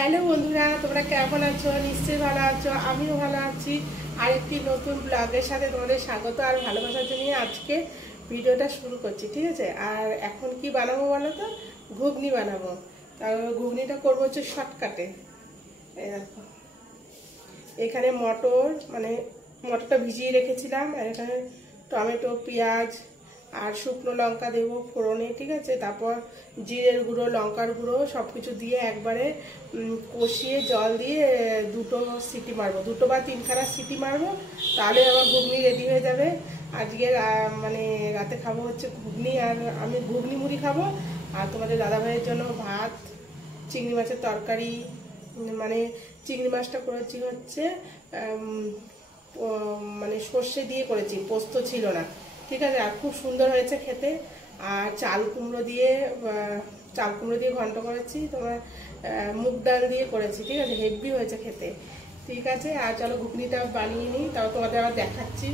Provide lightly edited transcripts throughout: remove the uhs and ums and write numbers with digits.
Hello বন্ধুরা, তোমরা কেমন আছো? নিশ্চয়ই ভালো আছো, আমিও ভালো আছি। আরেকটি নতুন ব্লগের সাথে তোমাদের স্বাগত আর ভালোবাসা জানিয়ে আজকে ভিডিওটা শুরু করছি, ঠিক আছে? আর এখন কি বানাবো বলো তো? ঘুগনি বানাবো। তারপর ঘুগনিটা করবো হচ্ছে শর্টকাটে। এই দেখো, এখানে মটরটা ভিজিয়ে রেখেছিলাম, আর এখানে টমেটো, পেঁয়াজ আর শুকনো লঙ্কা দেবো ফোড়নে, ঠিক আছে? তারপর জিরের গুঁড়ো, লঙ্কার গুঁড়ো সব কিছু দিয়ে একবারে কষিয়ে জল দিয়ে দুটো সিটি মারবো, দুটো বা তিনখানা সিটি মারবো, তাহলে আমার ঘুগনি রেডি হয়ে যাবে। আজকে রাতে খাবো হচ্ছে ঘুগনি, আর আমি ঘুগনি মুড়ি খাবো। আর তোমাদের দাদাভাইয়ের জন্য ভাত, চিংড়ি মাছের তরকারি, চিংড়ি মাছটা করেছি হচ্ছে সর্ষে দিয়ে করেছি, পোস্ত ছিল না, ঠিক আছে? আর খুব সুন্দর হয়েছে খেতে। আর চাল কুমড়ো দিয়ে ঘন্ট করেছি, তোমার মুগ ডাল দিয়ে করেছি, ঠিক আছে? হেভি হয়েছে খেতে, ঠিক আছে? আর চলো ঘুগনিটা বানিয়ে নিই, তাও তোমাদের আবার দেখাচ্ছি।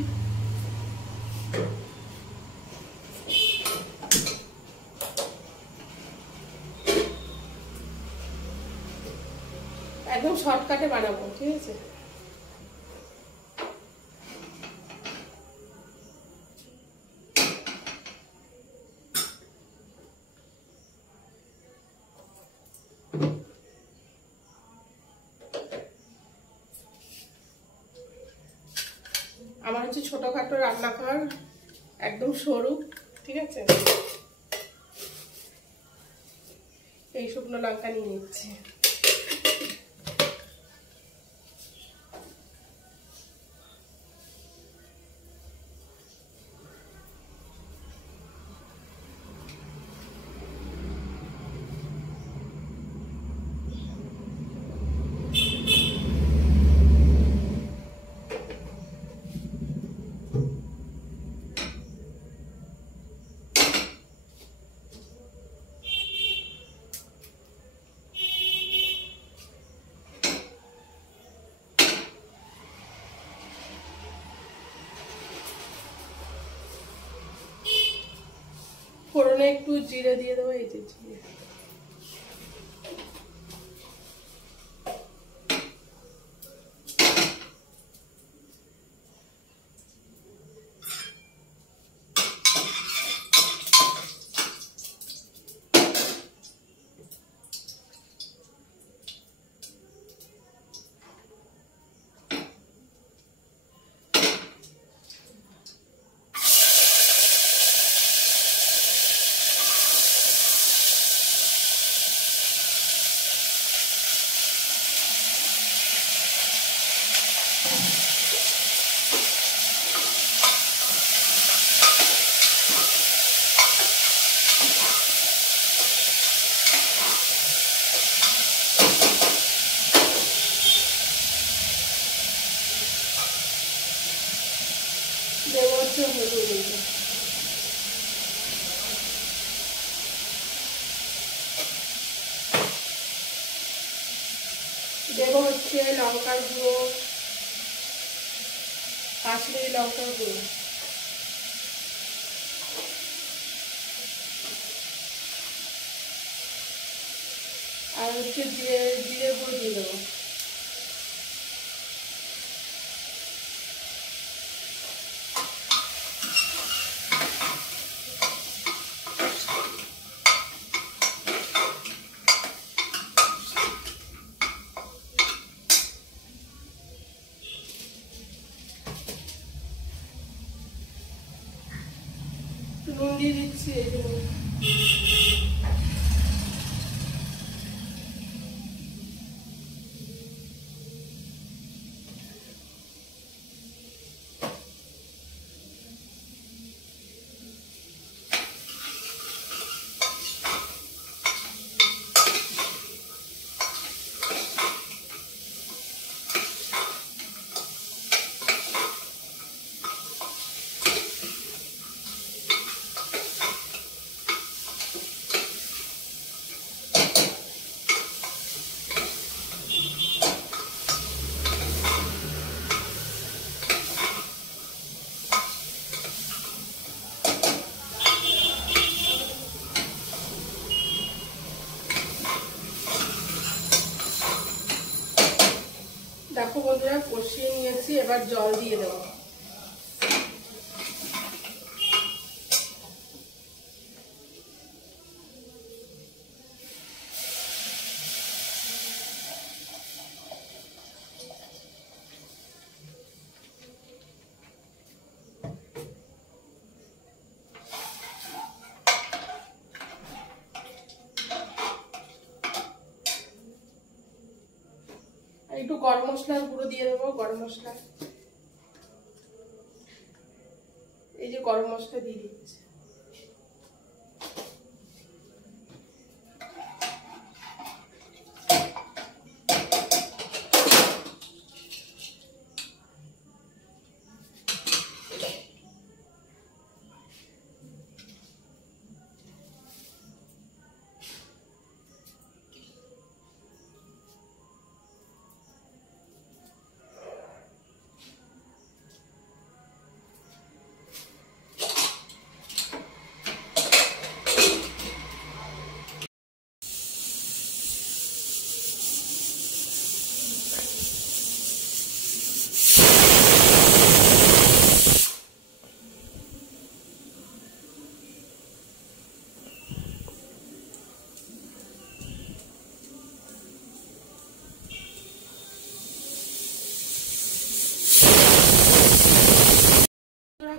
একদম শর্টকাটে বানাবো, ঠিক আছে? আমার হচ্ছে ছোটখাটো রান্নাঘর, একদম সরু, ঠিক আছে? এই শুকনো লঙ্কা নিয়ে নিচ্ছি। ফোড়নে একটু জিরে দিয়ে দেবো, এই যে জিরে। দেবো হচ্ছে হলুদ, দেবো হচ্ছে লঙ্কার গুঁড়ো, কাশ্মীরি লঙ্কার গুঁড়ো, আর হচ্ছে জিরে গুঁড়ো দিয়ে দেবো। নুন দিয়ে দিচ্ছি, এই যে দেখো বন্ধুরা কষিয়ে নিয়েছি, এবার জল দিয়ে দেবো। একটু গরম মশলার গুঁড়ো দিয়ে দেবো, গরম মশলা, এই যে গরম মশলা দিয়ে দিচ্ছি।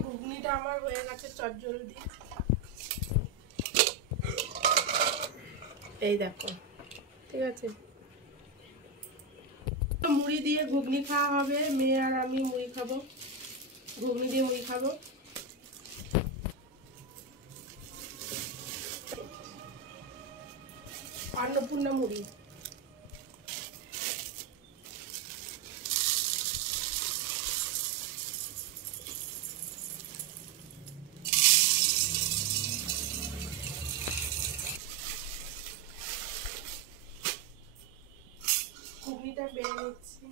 ঘুগনিটা আমার হয়ে গেছে চটজলদি, এই দেখো, ঠিক আছে। মুড়ি দিয়ে ঘুগনি খাওয়া হবে, মেয়ে আর আমি মুড়ি খাবো, ঘুগনি দিয়ে মুড়ি খাবো। अन्नपूर्णा मुड़ी ঘুগনিটা বেড়ে নিচ্ছি।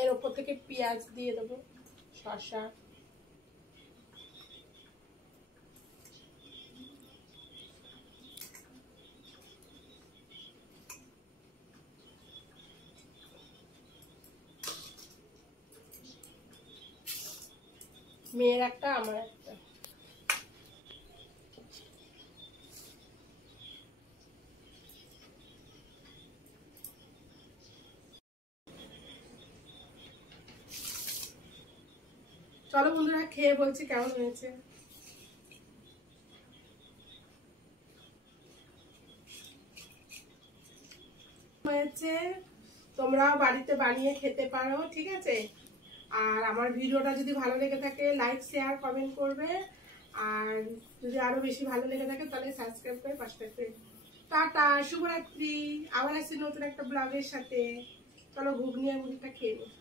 এর উপর থেকে পেঁয়াজ দিয়ে দেবো, শসা, মেয়ের একটা আমার একটা। চলো বন্ধুরা খেয়ে বলছি কেমন হয়েছে। তোমরাও বাড়িতে বানিয়ে খেতে পারো, ঠিক আছে। আর আমার ভিডিওটা যদি ভালো লেগে থাকে লাইক শেয়ার কমেন্ট করবে, আর যদি আরো বেশি ভালো লেগে থাকে তাহলে সাবস্ক্রাইব করে পাশে থাকবে। টাটা, শুভরাত্রি, আবার আসছি নতুন একটা ব্লগের সাথে। চলো ঘুগনি আর মুড়িটা খেয়ে নিই।